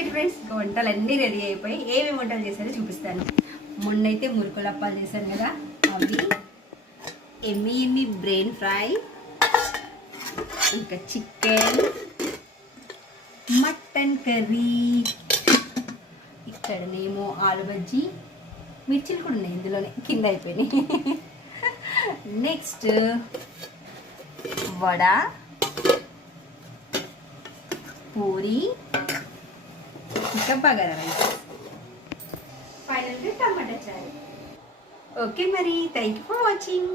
ఓకేనండి ఫ్రెండ్స్, వంటలు అన్నీ రెడీ అయిపోయి ఏమేమి వంటలు చేశారో చూపిస్తాను. మొన్నైతే మురుకులు అప్పాలు చేశాను కదా, అవి ఎమ్మి బ్రెయిన్ ఫ్రై, ఇంకా చికెన్, మటన్ కర్రీ, ఇక్కడనేమో ఆలు బజ్జీ, మిర్చిలు కూడా ఉన్నాయి ఇందులోనే, కింద అయిపోయినాయి. నెక్స్ట్ వడ, పూరి, ఇంకా బగారా రైస్, ఫైనల్గా టమాటా చారు. ఓకే మరి, థ్యాంక్ యూ ఫర్ వాచింగ్.